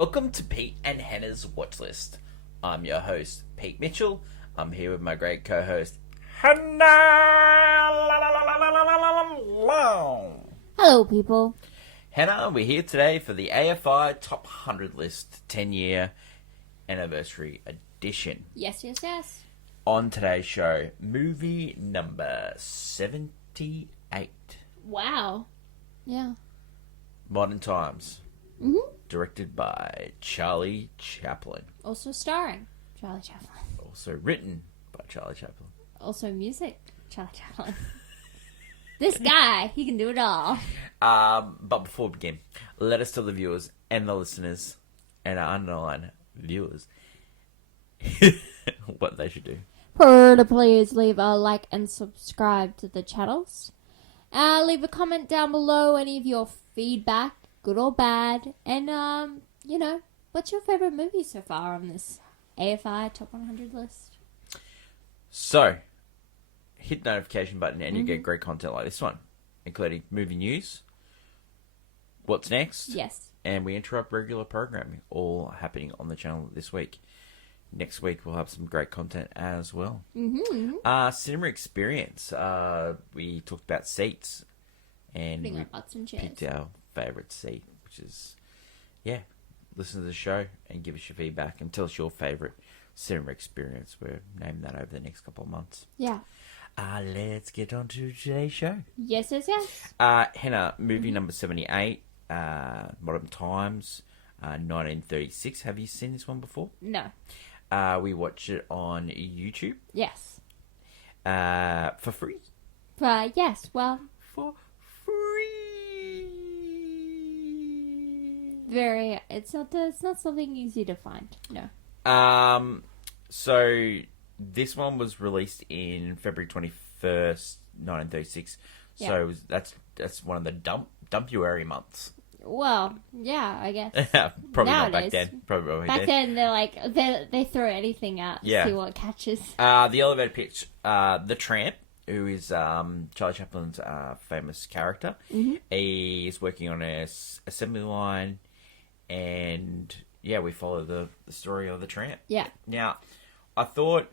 Welcome to Pete and Hannah's Watch List. I'm your host, Pete Mitchell. I'm here with my great co-host, Hannah. Hello, people. Hannah, we're here today for the AFI Top 100 List 10-year anniversary edition. Yes. On today's show, movie number 78. Wow. Yeah. Modern Times. Mm-hmm. Directed by Charlie Chaplin. Also starring Charlie Chaplin. Also written by Charlie Chaplin. Also music, Charlie Chaplin. This guy, he can do it all. But before we begin, let us tell the viewers and the listeners and our underline viewers what they should do. Please leave a like and subscribe to the channels. Leave a comment down below, any of your feedback, good or bad. And, what's your favourite movie so far on this AFI Top 100 list? So, hit the notification button and you get great content like this one, including movie news, what's next, Yes. and we interrupt regular programming, all happening on the channel this week. Next week we'll have some great content as well. Cinema experience. We talked about seats, and Putting we up butts and chairs. picked our favourite seat, which is, listen to the show and give us your feedback and tell us your favourite cinema experience. We're naming that over the next couple of months. Yeah. Let's get on to today's show. Yes. Hannah, movie number 78, Modern Times, 1936. Have you seen this one before? No. We watched it on YouTube. Yes. For free. Yes, well, For free. it's not something easy to find. No. So this one was released in February 21st, 1936. Yeah. So that's one of the dumpuary months. Well, yeah, I guess. Probably not back Nowadays. then. Probably Back then, they're like, they throw anything out to Yeah. see what catches. The elevator pitch, the tramp, who is Charlie Chaplin's famous character, he is working on a assembly line, and we follow the story of the tramp. Yeah. Now, I thought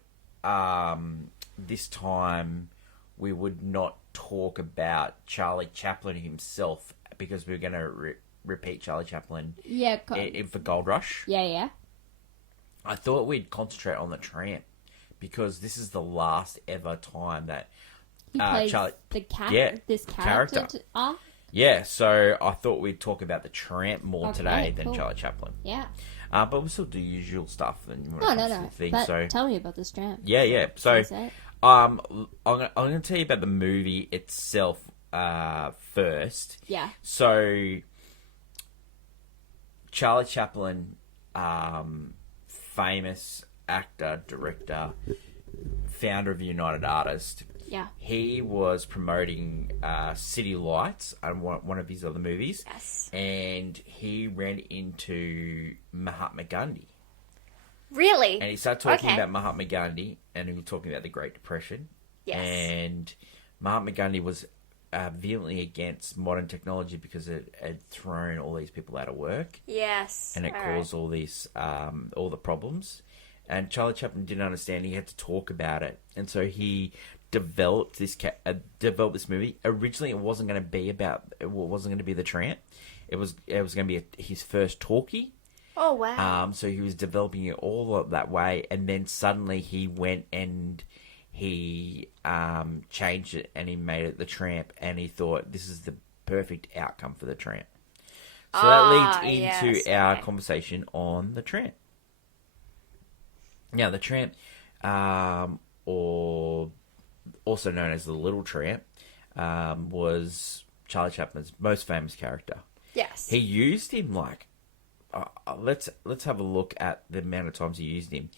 this time we would not talk about Charlie Chaplin himself, because we were going to repeat Charlie Chaplin Yeah. for Gold Rush. Yeah. I thought we'd concentrate on the tramp, because this is the last ever time that He plays Charlie, this character. Yeah, so I thought we'd talk about the tramp more Okay, today than cool. Charlie Chaplin. Yeah. But we'll still do usual stuff. And No. But tell me about this tramp. Yeah. So, Say it. I'm going to tell you about the movie itself first. Yeah. So, Charlie Chaplin, famous actor, director, founder of United Artists. Yeah. He was promoting City Lights on one of his other movies. Yes. And he ran into Mahatma Gandhi. Really? And he started talking about Mahatma Gandhi, and he was talking about the Great Depression. Yes. And Mahatma Gandhi was vehemently against modern technology because it had thrown all these people out of work. Yes. And it caused all these, all the problems. And Charlie Chaplin didn't understand. He had to talk about it. And so he developed this movie. Originally, it wasn't going to be the tramp. It was going to be his first talkie. Oh, wow. So he was developing it all that way, and then suddenly he went and he changed it, and he made it the tramp, and he thought this is the perfect outcome for the tramp. So that leads into our conversation on the tramp. Now, the tramp, or also known as the Little Tramp, was Charlie Chaplin's most famous character. Yes. He used him like, let's have a look at the amount of times he used him.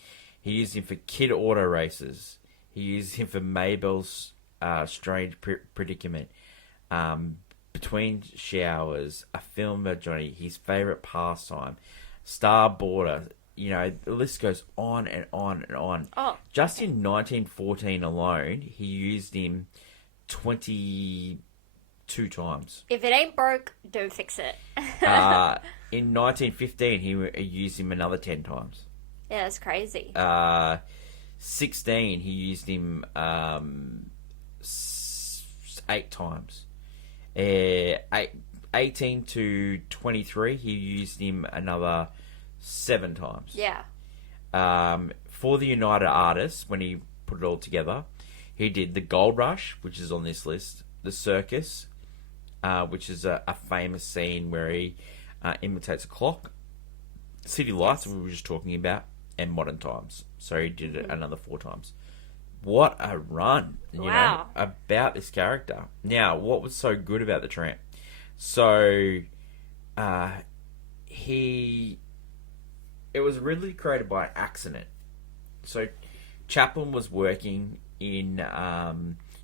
He used him for kid auto races. He used him for Mabel's strange predicament, between showers, a film about Johnny, his favourite pastime, Star Border. You know, the list goes on and on and on. Oh. Just in 1914 alone, he used him 22 2 times. If it ain't broke, don't fix it. In 1915, he used him another 10 times. Yeah, that's crazy. 16, he used him 8 times. 18 to 23, he used him another 7 times. Yeah. For the United Artists, when he put it all together, he did the Gold Rush, which is on this list, the Circus, which is a famous scene where he imitates a clock, City Lights, we were just talking about, and Modern Times. So he did it another 4 times. What a run, you know, about this character. Now, what was so good about the Tramp? So, it was originally created by accident. So, Chaplin was working in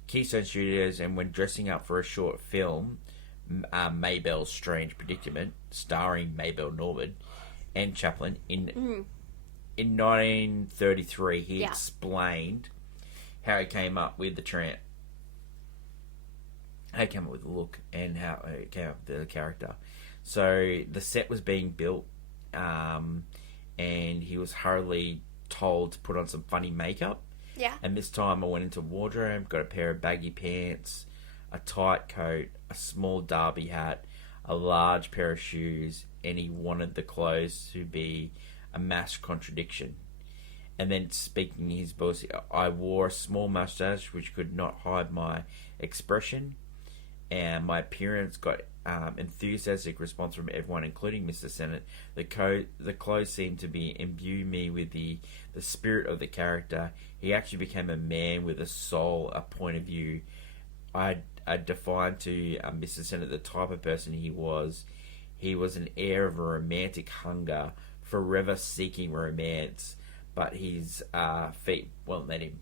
Keystone Studios, and when dressing up for a short film, Maybelle's Strange Predicament, starring Maybelle Norwood and Chaplin, in 1933, he explained how he came up with the Tramp. How he came up with the look and how he came up with the character. So the set was being built, and he was hurriedly told to put on some funny makeup. Yeah. And this time I went into wardrobe, got a pair of baggy pants, a tight coat, a small derby hat, a large pair of shoes, and he wanted the clothes to be a mass contradiction. And then, speaking his voice, I wore a small mustache which could not hide my expression, and my appearance got enthusiastic response from everyone, including Mr. Sennett. The clothes seemed to be imbue me with the spirit of the character. He actually became a man with a soul, a point of view. I defined to Mr. Sennett the type of person he was. He was an air of a romantic hunger, forever seeking romance, but his feet won't let him.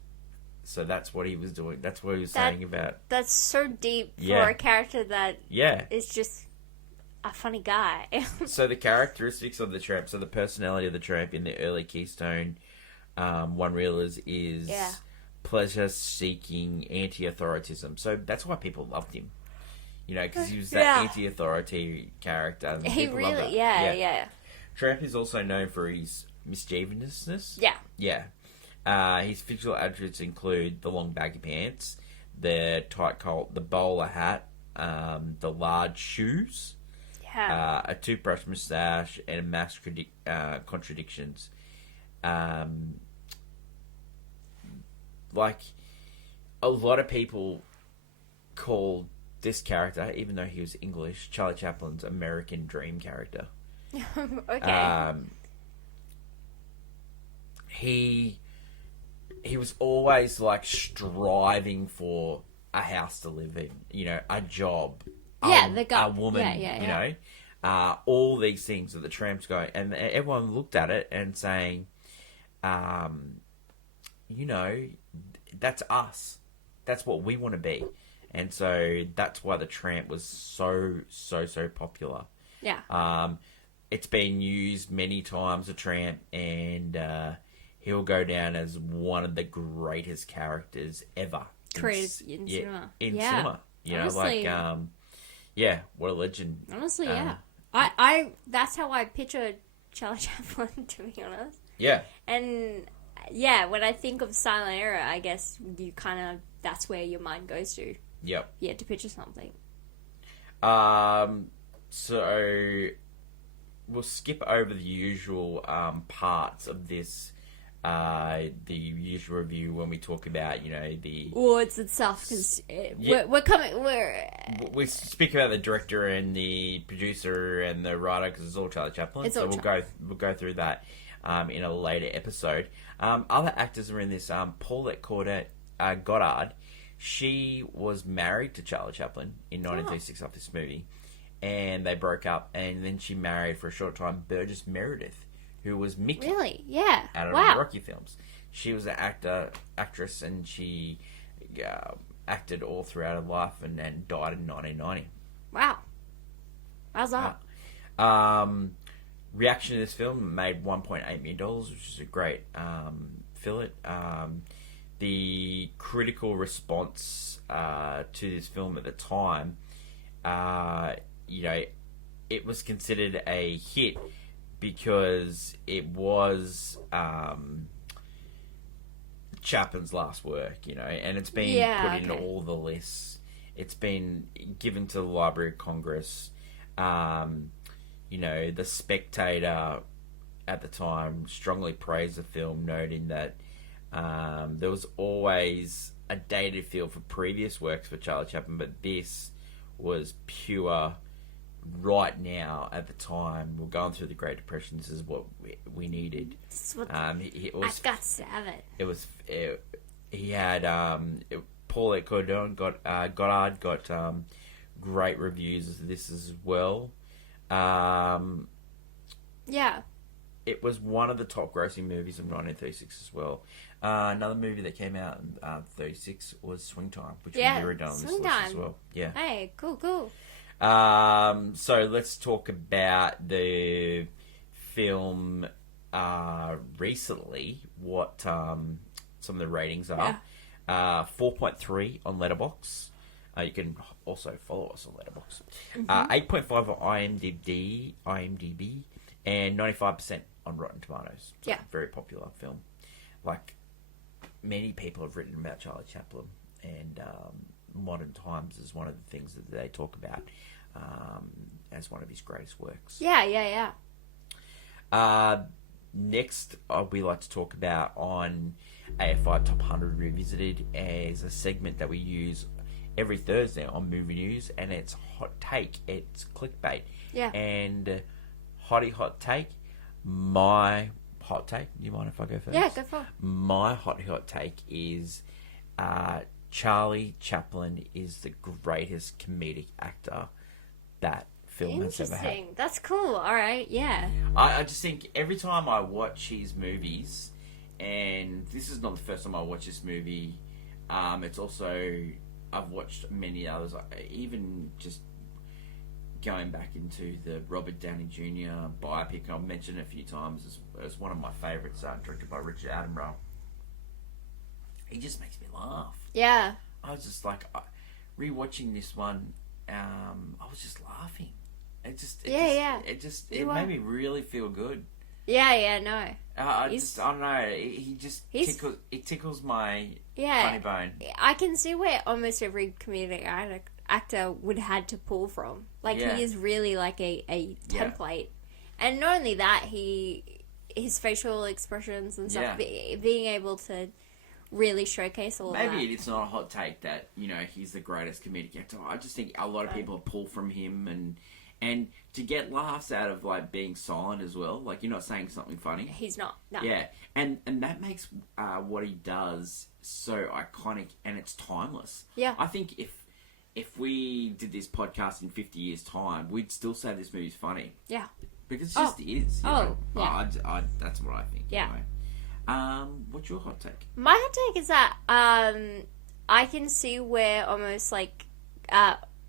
So that's what he was doing. That's what he was saying about... That's so deep for a character that is just a funny guy. So the characteristics of the Tramp, so the personality of the Tramp in the early Keystone one-reelers is pleasure-seeking, anti-authoritism. So that's why people loved him. You know, because he was that anti-authority character. And he really, Tramp is also known for his mischievousness. Yeah. Yeah. His fictional attributes include the long baggy pants, the tight coat, the bowler hat, the large shoes, a toothbrush moustache, and a mass contradictions. Like, a lot of people called this character, even though he was English, Charlie Chaplin's American Dream character. Okay. He was always like striving for a house to live in, you know, a job, a woman, you know, all these things that the Tramps go, and everyone looked at it and saying, you know, that's us, that's what we want to be, and so that's why the Tramp was so popular. Yeah. It's been used many times, the Tramp, and he'll go down as one of the greatest characters ever. Created in cinema. In cinema. You honestly, know, like, what a legend. Honestly, I that's how I picture Charlie Chaplin, to be honest. Yeah. And, when I think of silent era, I guess you kind of, that's where your mind goes to. Yep. Yeah, to picture something. So we'll skip over the usual parts of this, the usual review when we talk about, you know, the awards and stuff, because we speak about the director and the producer and the writer, because it's all Charlie Chaplin. We'll go through that in a later episode. Other actors are in this. Paulette Goddard. She was married to Charlie Chaplin in 1936 after this movie, and they broke up, and then she married for a short time Burgess Meredith, who was Mickey. Really? Yeah. Out of the Rocky films. She was an actress, and she acted all throughout her life, and died in 1990. Wow. How's that? Reaction to this film made $1.8 million, which is a great fillet. The critical response to this film at the time you know, it was considered a hit because it was Chaplin's last work, you know, and it's been put in all the lists. It's been given to the Library of Congress. You know, The Spectator at the time strongly praised the film, noting that there was always a dated feel for previous works for Charlie Chaplin, but this was pure right now at the time. We're going through the Great Depression. This is what we needed. It was, I've got to have it. It was. He had Paul Goddard got great reviews of this as well. It was one of the top grossing movies of 1936 as well. Another movie that came out in 36 was Swing Time, which we've already done on this list as well. Yeah. Hey, cool. So let's talk about the film recently, what some of the ratings are. 4.3 on Letterboxd. You can also follow us on Letterboxd. 8.5 on IMDb, and 95% on Rotten Tomatoes. So very popular film. Like, many people have written about Charlie Chaplin, and Modern Times is one of the things that they talk about as one of his greatest works. Next, we like to talk about on AFI Top 100 Revisited as a segment that we use every Thursday on Movie News, and it's Hot Take. It's clickbait. And hot take. My hot take. You mind if I go first? Yeah, go for it. My hot take is Charlie Chaplin is the greatest comedic actor that film has ever had. Interesting. That's cool. All right. Yeah. I just think every time I watch his movies, and this is not the first time I watch this movie, it's also, I've watched many others, even just going back into the Robert Downey Jr. biopic. I've mentioned it a few times as one of my favourites, directed by Richard Attenborough. He just makes me laugh. Yeah. I was just like, rewatching this one, I was just laughing. It made me really feel good. No. I don't know. It tickles my funny bone. I can see where almost every comedic actor would had to pull from. Like, he is really like a template. And not only that, his facial expressions and stuff, being able to really showcase all that. Maybe it's not a hot take that, you know, he's the greatest comedic actor. I just think a lot of people pull from him, and to get laughs out of, like, being silent as well. Like, you're not saying something funny. He's not. No. Yeah. And that makes what he does so iconic, and it's timeless. Yeah. I think if we did this podcast in 50 years' time, we'd still say this movie's funny. Yeah. Because it just is. You know? Yeah. That's what I think. Yeah. Anyway. What's your hot take? My hot take is that I can see where almost like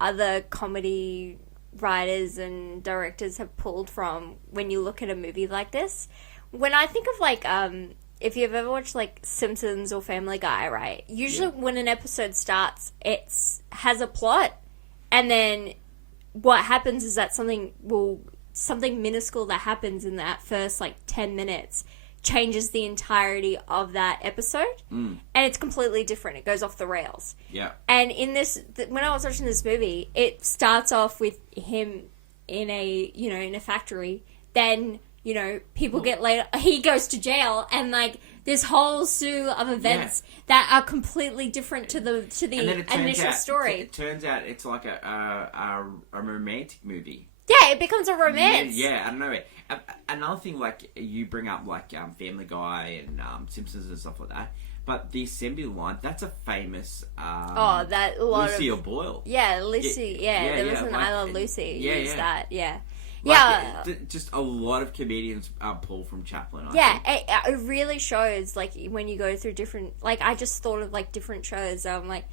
other comedy writers and directors have pulled from when you look at a movie like this. When I think of like if you've ever watched like Simpsons or Family Guy, right? Usually when an episode starts, it has a plot, and then what happens is that something minuscule that happens in that first like 10 minutes changes the entirety of that episode, and it's completely different. It goes off the rails. Yeah. And in this, when I was watching this movie, it starts off with him in a factory. Then, people get laid. He goes to jail, and like this whole slew of events that are completely different to the initial story. It turns out it's like a romantic movie. Yeah, it becomes a romance. Yeah, I don't know. Another thing, like, you bring up, like, Family Guy and Simpsons and stuff like that, but the assembly line, that's a famous Lucille Boyle. Yeah, Lucy. Yeah, there was an I Love Lucy. That. Yeah. Just a lot of comedians pull from Chaplin. It really shows, like, when you go through different... Like, I just thought of, like, different shows. I'm like...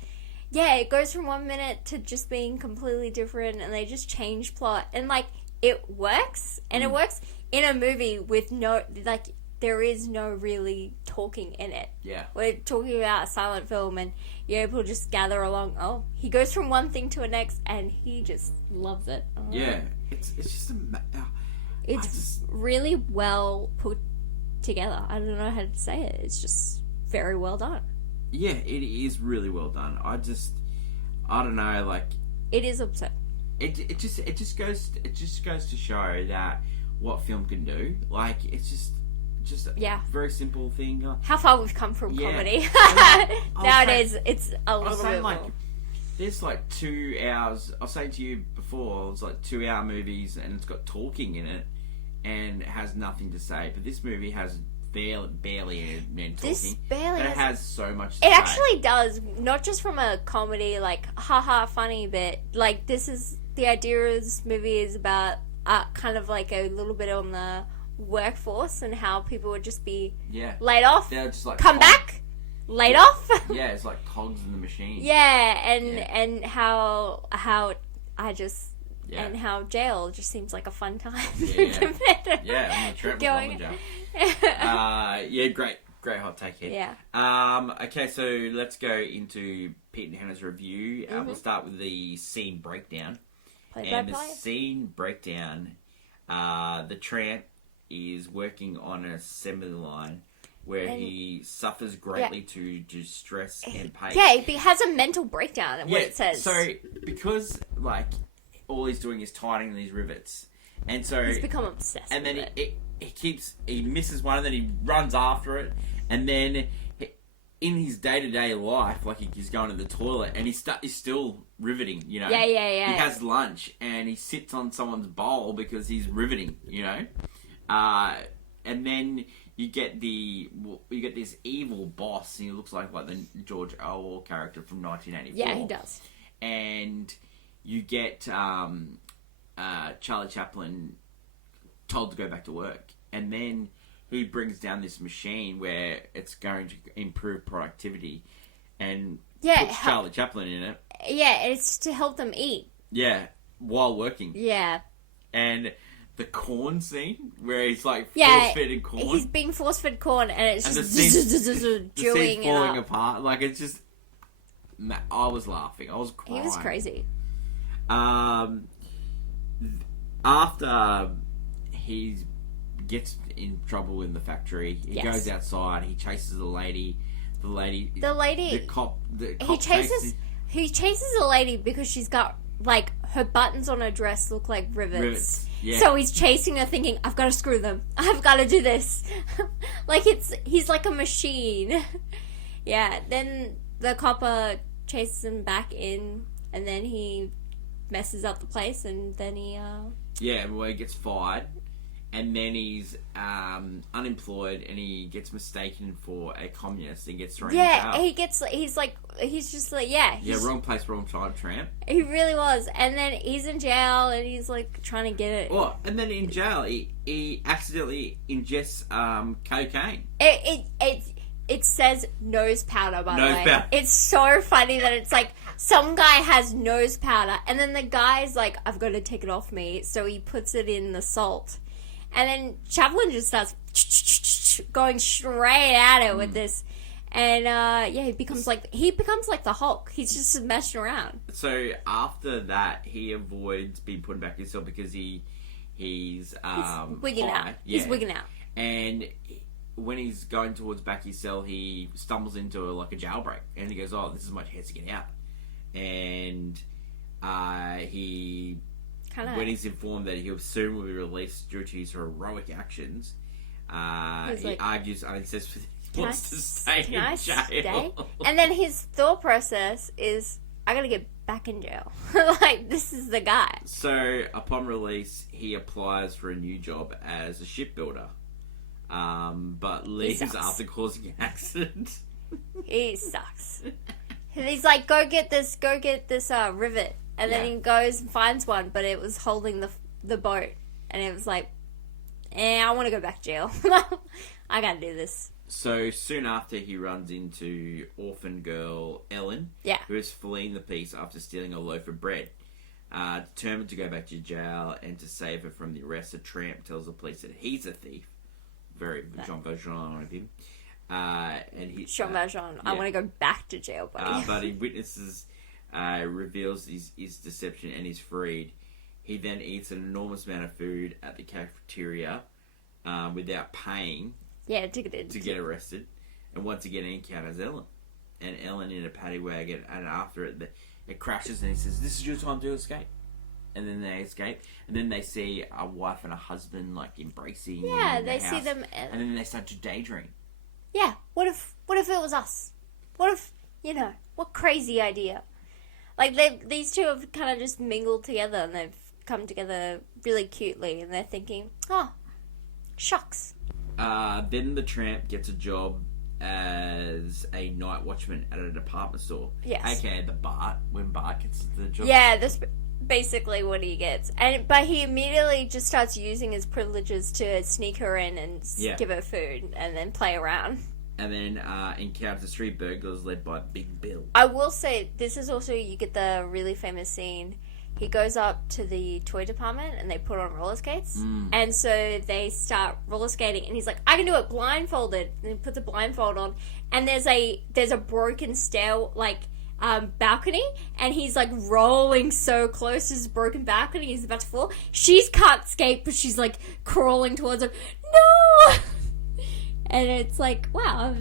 Yeah, it goes from 1 minute to just being completely different, and they just change plot. And, like, it works. And it works in a movie with no... Like, there is no really talking in it. Yeah. We're talking about a silent film, and you're able to just gather along. Oh, he goes from one thing to the next, and he just loves it. Oh. Yeah. It's just It's really well put together. I don't know how to say it. It's just very well done. Yeah, it is really well done. I don't know, like It is upset. it just goes to show that what film can do. Like it's just Yeah. a very simple thing. How far we've come from Yeah. comedy. I was Nowadays, it's a I little was bit saying, more. like, there's like 2 hours. I was saying to you before, it's like 2-hour movies, and it's got talking in it, and it has nothing to say. But this movie has barely any talking. This barely but it has- has so much to It say. actually does, not just from a comedy, like, haha, funny bit. Like, this is, the idea of this movie is about kind of like a little bit on the workforce and how people would just be Yeah. laid off, They're just like come back, laid off. Yeah, it's like cogs in the machine. Yeah, and Yeah. and how I just Yeah. and how jail just seems like a fun time. Yeah. compared to Yeah, I'm gonna trip with going- Jail. Yeah, great hot take here. Yeah. Okay, so let's go into Pete and Hannah's review. We'll start with the scene breakdown. Play And by the play. scene breakdown, the tramp is working on a assembly line where And- he suffers greatly to distress and pain. Yeah, he has a mental breakdown at what it says. So because like all he's doing is tightening these rivets, and so He's become obsessed and then with it. he misses one, and then he runs after it, and then in his day-to-day life, like he's going to the toilet, and he's still riveting, you know. Yeah. He has lunch, and he sits on someone's bowl because he's riveting, you know. And then you get this evil boss, and he looks like the George Orwell character from 1984. Yeah, he does. And you get Charlie Chaplin told to go back to work, and then he brings down this machine where it's going to improve productivity, and puts Charlie Chaplin in it. Yeah, it's to help them eat. Yeah, while working. Yeah. And the corn scene where he's like Yeah, force-fed corn. he's being force-fed corn, and it's And just the scene's chewing it falling up. apart. Like it's just, I was laughing. I was crying. He was crazy. After he gets in trouble in the factory, he Yes. goes outside. He chases the lady. The lady. The cop. He chases. He chases a lady because she's got like her buttons on her dress look like rivets. Yeah. So he's chasing her, thinking, "I've got to screw them. I've got to do this." Like he's like a machine. Yeah. Then the copper chases him back in, and then he messes up the place, and then he. Yeah, well, he gets fired, and then he's unemployed, and he gets mistaken for a communist and gets thrown in Yeah, jail. he's just like, yeah. Yeah, wrong place, wrong time, tramp. He really was. And then he's in jail, and he's like trying to get it. Oh, and then in jail, he accidentally ingests cocaine. It says nose powder, by the Nose way. powder. It's so funny that it's like some guy has nose powder, and then the guy's like, "I've got to take it off me," so he puts it in the salt, and then Chaplin just starts going straight at it with this, and he becomes like the Hulk. He's just messing around. So after that, he avoids being put back in his cell because he's Wigging out. high. He's Yeah. wigging out. And when he's going towards back his cell, he stumbles into a jailbreak, and he goes, "Oh, this is my chance to get out." And he, when he's informed that he'll soon will be released due to his heroic actions, He's he like, argues unsuccessfully Can I wants to stay can I in jail. stay? And then his thought process is, I gotta get back in jail. Like, this is the guy. So, upon release, he applies for a new job as a shipbuilder, but leaves sucks. after causing an accident. He sucks. And he's like, go get this rivet. And then Yeah. he goes and finds one, but it was holding the boat. And it was like, I want to go back to jail. I gotta do this. So, soon after, he runs into orphan girl Ellen, Yeah. who is fleeing the peace after stealing a loaf of bread. Determined to go back to jail and to save her from the arrest, the tramp tells the police that he's a thief, very Jean Valjean of him. And he Jean Valjean. I want to go back to jail, buddy. but he witnesses, reveals his deception, and is freed. He then eats an enormous amount of food at the cafeteria without paying Ticketed. to get arrested. And once again, he encounters Ellen. And Ellen in a paddy wagon, and after it crashes, and he says, "This is your time to escape." And then they escape, and then they see a wife and a husband like embracing. Yeah, in the they house, see them, and then they start to daydream. Yeah, what if it was us? What if, what crazy idea? Like, these two have kind of just mingled together, and they've come together really cutely, and they're thinking, oh, shucks. Then the tramp gets a job as a night watchman at a department store. Yes. AKA the Bart, when Bart gets the job. Yeah, that's basically what he gets. But he immediately just starts using his privileges to sneak her in and give her food and then play around. And then encounters three burglars led by Big Bill. I will say, this is also, you get the really famous scene. He goes up to the toy department and they put on roller skates. And so they start roller skating and he's like, I can do it blindfolded. And he puts a blindfold on. And there's a broken stair, balcony, and he's like rolling so close to his broken balcony, he's about to fall. She can't skate, but she's like crawling towards him. No! And it's like, wow,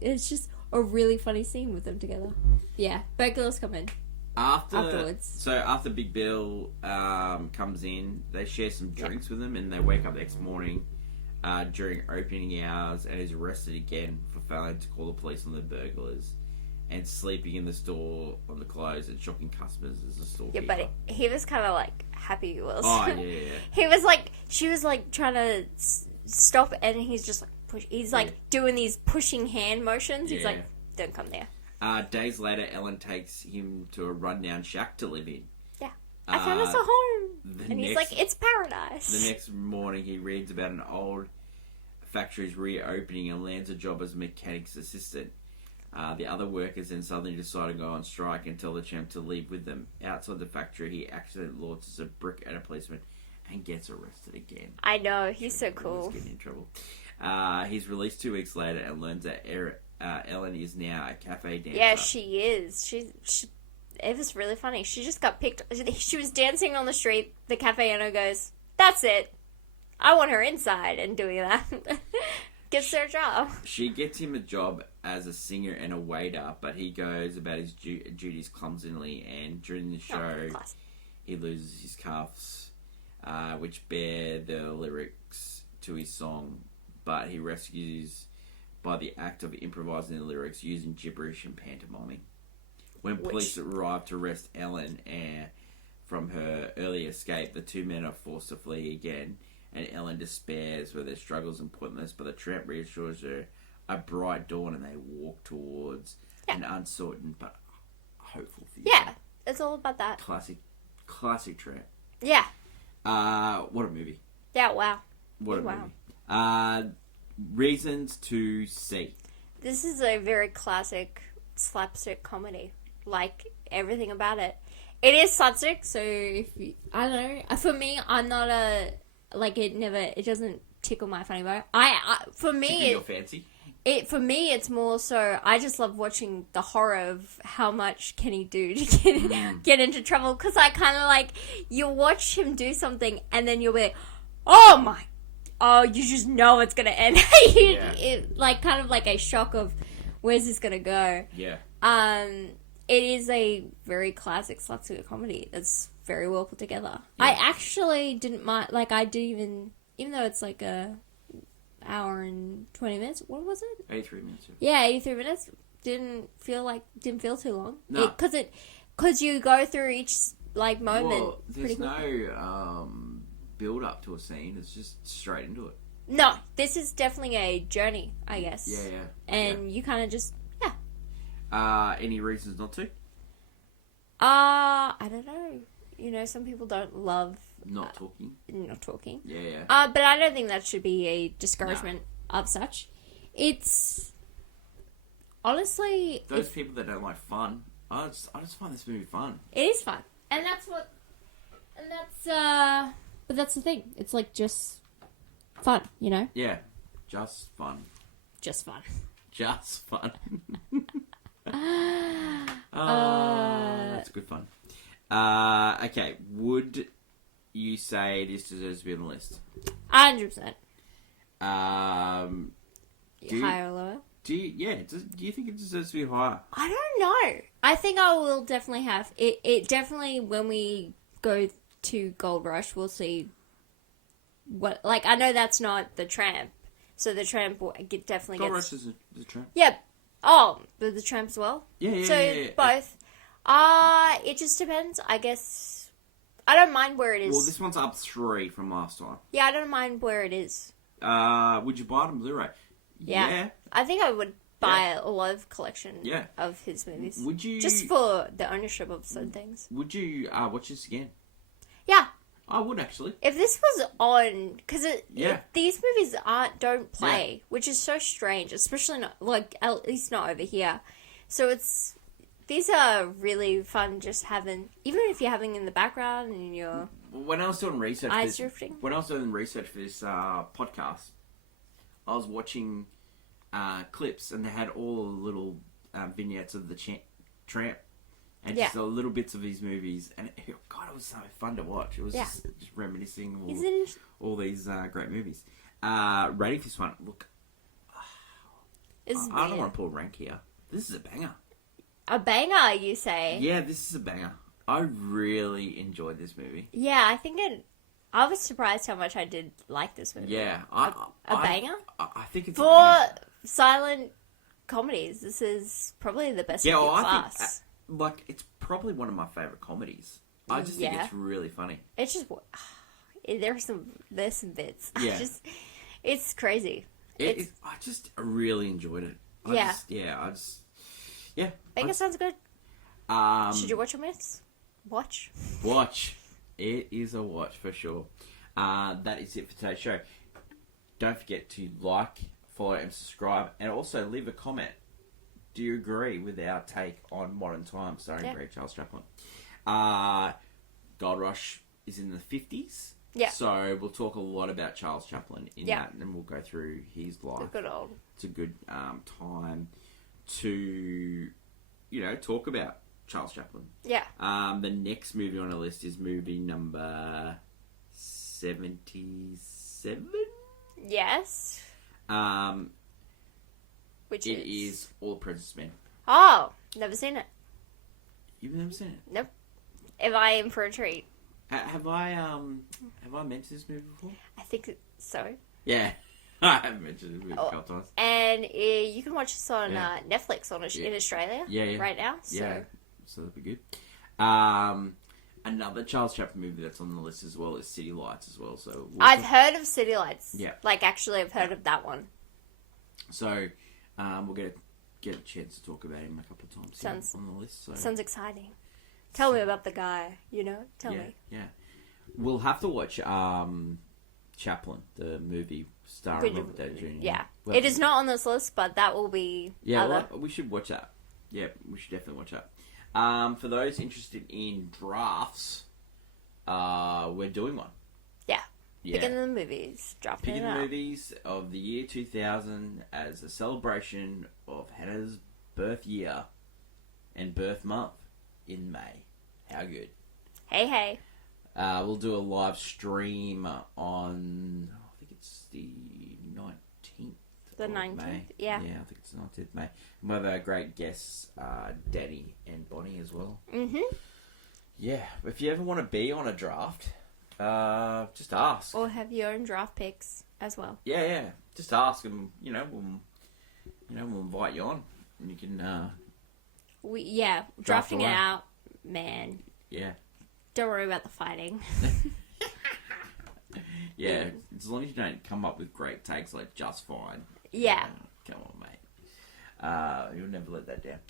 it's just a really funny scene with them together. Yeah, burglars come in afterwards. So after Big Bill comes in, they share some drinks with him, and they wake up the next morning during opening hours, and is arrested again for failing to call the police on the burglars. And sleeping in the store on the clothes and shocking customers as a storekeeper. Yeah, but he was kind of like happy he was. Oh, yeah. He was like, she was like trying to stop, and he's just like push. He's like doing these pushing hand motions. He's like, don't come there. Days later, Ellen takes him to a rundown shack to live in. Yeah, I found us a home, and he's like, it's paradise. The next morning, he reads about an old factory's reopening and lands a job as a mechanic's assistant. The other workers then suddenly decide to go on strike and tell the champ to leave with them. Outside the factory, he accidentally launches a brick at a policeman and gets arrested again. I know, he's so cool. He's getting in trouble. He's released 2 weeks later and learns that Ellen is now a cafe dancer. Yeah, she is. It was really funny. She just got picked. She was dancing on the street. The cafe owner goes, "That's it. I want her inside," and doing that. Gets her a job. She gets him a job as a singer and a waiter, but he goes about his duties clumsily, and during the show, he loses his cuffs, which bear the lyrics to his song, but he rescues by the act of improvising the lyrics using gibberish and pantomiming. When police arrive to arrest Ellen from her early escape, the two men are forced to flee again, and Ellen despairs with their struggles and pointless, but the tramp reassures her a bright dawn, and they walk towards an uncertain but hopeful future. Yeah, it's all about that. Classic tramp. Yeah. What a movie. Yeah, wow. What a movie. Reasons to see. This is a very classic slapstick comedy. Like, everything about it. It is slapstick, so I don't know. For me, I'm not a... it doesn't tickle my funny bone. For me, tickle your fancy. For me, it's more so. I just love watching the horror of how much can he do to get into trouble. Because I kind of you watch him do something, and then you'll be like, you just know it's gonna end. Kind of like a shock of where's this gonna go. Yeah. It is a very classic slapstick comedy that's very well put together. Yeah. I actually didn't mind, even though it's like a hour and 20 minutes, what was it? 83 minutes. Yeah, 83 minutes. Didn't feel too long. No. Because you go through each, moment. Well, there's no build up to a scene. It's just straight into it. No, this is definitely a journey, I guess. Yeah. And you kind of just, any reasons not to? I don't know. Some people don't love... Not talking. Yeah. But I don't think that should be a discouragement of such. It's... Honestly... Those people that don't like fun, I just find this movie fun. It is fun. And that's what... But that's the thing. It's just fun, Yeah. Just fun. Just fun. Just fun. That's good fun. Okay, would you say this deserves to be on the list? 100%. Do you- Higher or lower? Do you think it deserves to be higher? I don't know. I think I will definitely have it. It definitely, when we go to Gold Rush, we'll see what. Like, I know that's not the Tramp, so the Tramp definitely Gold gets. Rush is the Tramp. Yeah. Oh, but the Tramp as well. Yeah. So both. It just depends. I guess I don't mind where it is. Well, this one's up 3 from last time. Yeah, I don't mind where it is. Would you buy it on Blu-ray? Yeah. I think I would buy a live collection of his movies. Would you just for the ownership of certain things? Would you watch this again? Yeah. I would actually. If this was on, because Yeah. these movies don't play, which is so strange, especially not at least not over here. So these are really fun. Just having, even if you're having in the background and you're When I was doing research, eyes drifting. When I was doing research for this podcast, I was watching clips, and they had all the little vignettes of the Tramp, and just the little bits of his movies, and God, it was so fun to watch. It was just reminiscing all these great movies. Rating for this one, look, I don't want to pull a rank here. This is a banger. A banger, you say? Yeah, this is a banger. I really enjoyed this movie. Yeah, I think I was surprised how much I did like this movie. Yeah, a banger. I think it's for silent comedies. This is probably the best. Yeah, of the I class. think it's probably one of my favorite comedies. I just think it's really funny. It's just there's some bits. Yeah, it's crazy. I just really enjoyed it. Banger sounds good. Should you watch a miss? Watch. It is a watch for sure. That is it for today's show. Don't forget to like, follow, and subscribe, and also leave a comment. Do you agree with our take on Modern Times starring Greg Charles Chaplin? Gold Rush is in the 50s. Yeah. So we'll talk a lot about Charles Chaplin in that, and we'll go through his life. It's a good time to, talk about Charles Chaplin. Yeah. The next movie on our list is movie number 77. Yes. Which is All the President's Men. Oh, never seen it. You've never seen it? Nope. If I am for a treat. Have I mentioned this movie before? I think so. Yeah. I have mentioned this movie a couple times. And you can watch this on Netflix in Australia right now. So. Yeah, so that'd be good. Another Charles Chaplin movie that's on the list as well is City Lights as well. So I've heard of City Lights. Yeah. Actually, I've heard of that one. So we'll get a chance to talk about him a couple of times on the list. So. Sounds exciting. Tell me about the guy, Tell me. Yeah. We'll have to watch Chaplin, the movie starring Robert Downey Jr. Yeah. It is not on this list, but that will be we should watch that. Yeah, we should definitely watch that. For those interested in drafts, we're doing one. Yeah. Picking the movies, drafting Picking it the out. movies of the year 2000 as a celebration of Hannah's birth year and birth month in May. How good. Hey. We'll do a live stream on, I think it's the 19th. The 19th, May. yeah. Yeah, I think it's the 19th May. We'll have our great guests, Danny and Bonnie as well. Mm-hmm. Yeah, if you ever want to be on a draft, just ask. Or have your own draft picks as well. Yeah. Just ask and, we'll invite you on. And you can, drafting it out, man. Yeah. Don't worry about the fighting. Yeah, as long as you don't come up with great takes like just fine. Yeah. Come on, mate. You'll never let that down.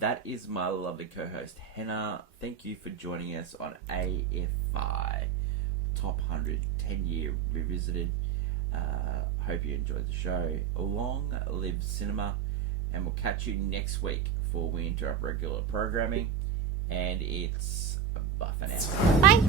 That is my lovely co-host, Hannah. Thank you for joining us on AFI Top 100 10-Year Revisited. Hope you enjoyed the show. Long live cinema. And we'll catch you next week before we interrupt regular programming. And it's bye for now. Bye.